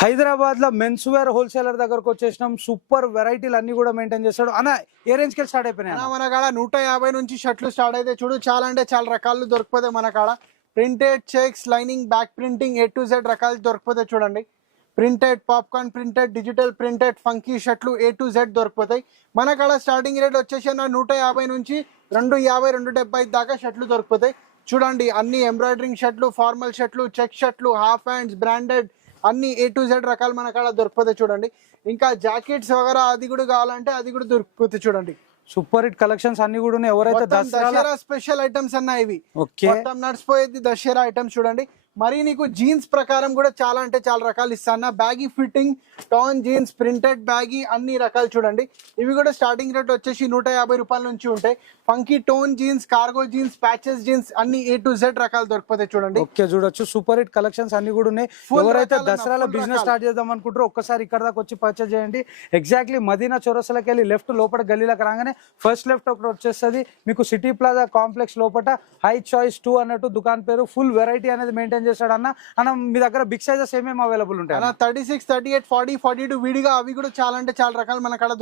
హైదరాబాద్ లో men's wear wholesaler దగ్గరకు వచ్చేసినాం. సూపర్ వెరైటీలు అన్ని కూడా మెయింటైన్ చేస్తాడు అన్న. ఏ రేంజ్ కి స్టార్ట్ అయిపోయినాయి? మన కాడ 150 నుంచి షర్ట్లు స్టార్ట్ అయితే చూడు, చాలా అంటే చాలా రకాలు దొరికిపోతాయి మన కాడ. Printed checks, lining, back printing, A to Z రకాలు దొరికిపోతాయి చూడండి. Printed, popcorn printed, digital printed, funky షర్ట్లు A to Z దొరికిపోతాయి మన కాడ. స్టార్టింగ్ రేట్ వచ్చేసి 150 నుంచి 250, 270 దాకా షర్ట్లు దొరికిపోతాయి చూడండి. అన్ని ఎంబ్రాయిడరింగ్ షర్ట్లు, ఫార్మల్ షర్ట్లు, చెక్ షర్ట్లు, హాఫ్ హ్యాండ్స్, బ్రాండెడ్ అన్ని A to Z రకాలు మన కాడ దొరికిపోతాయి చూడండి. ఇంకా జాకెట్స్ వగేరా అది కూడా కావాలంటే అది కూడా దొరికిపోతాయి చూడండి. సూపర్ హిట్ కలెక్షన్స్ అన్ని కూడా ఉన్నాయి. ఎవరైతే దసరా స్పెషల్ ఐటమ్స్ అన్న ఇవి మొత్తం నడిచిపోయేది దసరా ఐటమ్స్ చూడండి. మరి నీకు జీన్స్ ప్రకారం కూడా చాలా అంటే చాలా రకాలు ఇస్తాను. Baggy fitting, tan jeans, printed baggy అన్ని రకాలు చూడండి. ఇవి కూడా స్టార్టింగ్ రేట్ వచ్చేసి 150 రూపాయల నుంచి ఉంటాయి. Funky tone jeans, cargo jeans, patches jeans అన్ని A to Z రకాలు దొరికిపోతాయి చూడండి. ఓకే, చూడొచ్చు సూపర్ హిట్ కలెక్షన్స్ అన్ని కూడా ఉన్నాయి. ఎవరైతే దసరాలో బిజినెస్ స్టార్ట్ చేద్దాం అనుకుంటారో ఒక్కసారి ఇక్కడ దాకా వచ్చి పర్చేజ్ చేయండి. ఎగ్జాక్ట్లీ మదీనా చౌరస్తాలోకి వెళ్ళి లెఫ్ట్ లోపల గల్లీలకు రాగానే ఫస్ట్ లెఫ్ట్ ఒకటి వచ్చేస్తుంది మీకు. సిటీ ప్లాజా కాంప్లెక్స్ లోపల హై చాయిస్ 2 అన్నట్టు దుకాన్ పేరు. ఫుల్ వెరైటీ అనేది మెయింటైన్ చేస్తాడు అన్న. అన్న మీ దగ్గర బిగ్ సైజెస్ ఏమేమి అవైలబుల్ ఉంటాయి? 36, 38, 40, 42 విడిగా అవి కూడా చాలా అంటే చాలా రకాలు మన కాడ